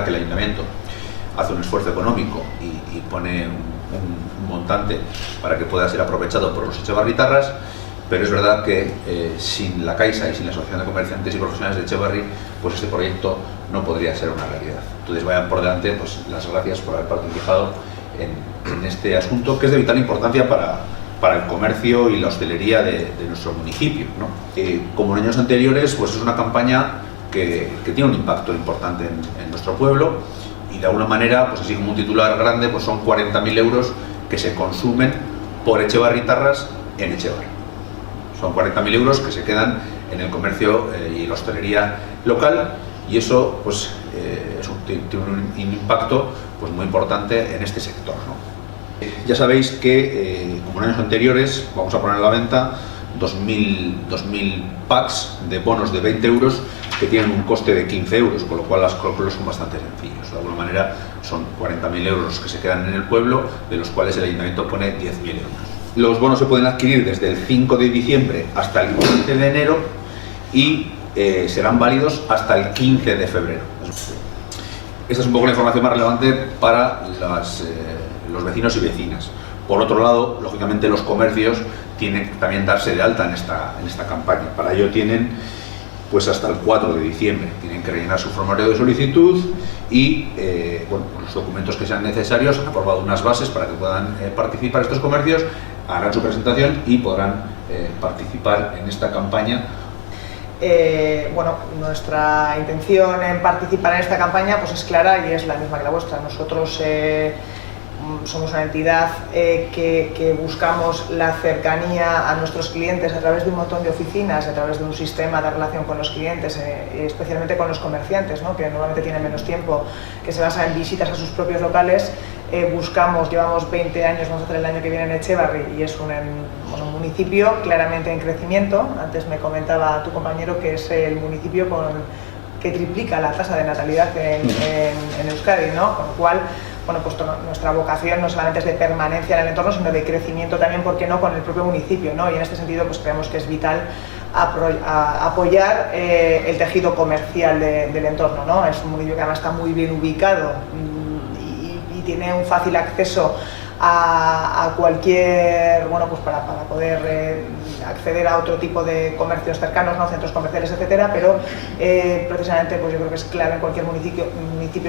verdad que el ayuntamiento hace un esfuerzo económico y pone un montante para que pueda ser aprovechado por los etxebarritarras, pero es verdad que sin la Caixa y sin la Asociación de Comerciantes y Profesionales de Etxebarri, pues este proyecto no podría ser una realidad. Entonces vayan por delante pues, las gracias por haber participado en este asunto, que es de vital importancia para el comercio y la hostelería de nuestro municipio, ¿no? Como en años anteriores, pues es una campaña que tiene un impacto importante en nuestro pueblo, y de alguna manera, pues así como un titular grande, pues son 40.000 euros que se consumen por etxebarritarras en Etxebarri. Son 40.000 euros que se quedan en el comercio y la hostelería local, y eso pues, tiene un impacto pues, muy importante en este sector, ¿no? Ya sabéis que, como en años anteriores, vamos a poner a la venta 2.000 packs de bonos de 20 euros que tienen un coste de 15 euros, con lo cual los cálculos son bastante sencillos. De alguna manera son 40.000 euros que se quedan en el pueblo, de los cuales el ayuntamiento pone 10.000 euros. Los bonos se pueden adquirir desde el 5 de diciembre hasta el 15 de enero y serán válidos hasta el 15 de febrero. Esta es un poco la información más relevante para los vecinos y vecinas. Por otro lado, lógicamente los comercios tienen que también darse de alta en esta campaña. Para ello tienen pues hasta el 4 de diciembre. Tienen que rellenar su formulario de solicitud y bueno, los documentos que sean necesarios. Han aprobado unas bases para que puedan participar estos comercios, harán su presentación y podrán participar en esta campaña. Bueno, nuestra intención en participar en esta campaña pues es clara y es la misma que la vuestra. Nosotros somos una entidad que buscamos la cercanía a nuestros clientes a través de un montón de oficinas, a través de un sistema de relación con los clientes, especialmente con los comerciantes, ¿no? Que normalmente tienen menos tiempo, que se basa en visitas a sus propios locales. Llevamos 20 años, vamos a hacer el año que viene en Etxebarri, y es un municipio claramente en crecimiento. Antes me comentaba tu compañero que es el municipio que triplica la tasa de natalidad en Euskadi, ¿no? Con lo cual, bueno, pues nuestra vocación no solamente es de permanencia en el entorno, sino de crecimiento también, ¿por qué no?, con el propio municipio, ¿no? Y en este sentido pues creemos que es vital apoyar el tejido comercial del entorno, ¿no? Es un municipio que además está muy bien ubicado y tiene un fácil acceso a cualquier, bueno, pues para poder acceder a otro tipo de comercios cercanos, ¿no? Centros comerciales, etcétera, pero precisamente pues yo creo que es clave en cualquier municipio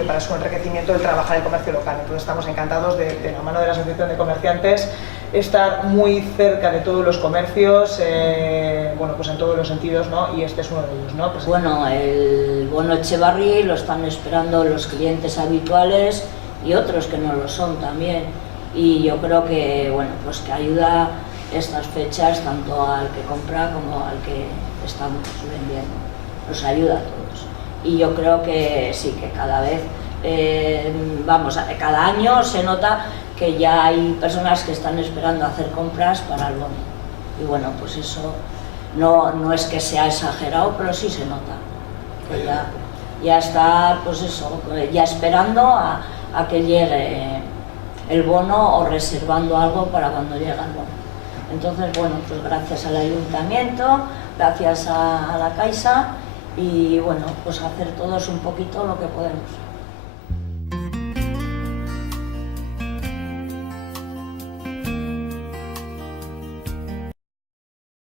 para su enriquecimiento el trabajar el comercio local. Entonces estamos encantados de la mano de la Asociación de Comerciantes estar muy cerca de todos los comercios, bueno, pues en todos los sentidos, ¿no? Y este es uno de ellos, ¿no? Pues bueno, el bono Etxebarri lo están esperando los clientes habituales y otros que no lo son también. Y yo creo que, bueno, pues que ayuda estas fechas tanto al que compra como al que estamos vendiendo. Nos ayuda a todos. Y yo creo que sí, que cada vez, cada año se nota que ya hay personas que están esperando hacer compras para el bono. Y bueno, pues eso no es que sea exagerado, pero sí se nota. Que ya está, pues eso, ya esperando a que llegue el bono o reservando algo para cuando llegue el bono. Entonces, bueno, pues gracias al ayuntamiento, gracias a la Caixa y bueno, pues hacer todos un poquito lo que podemos.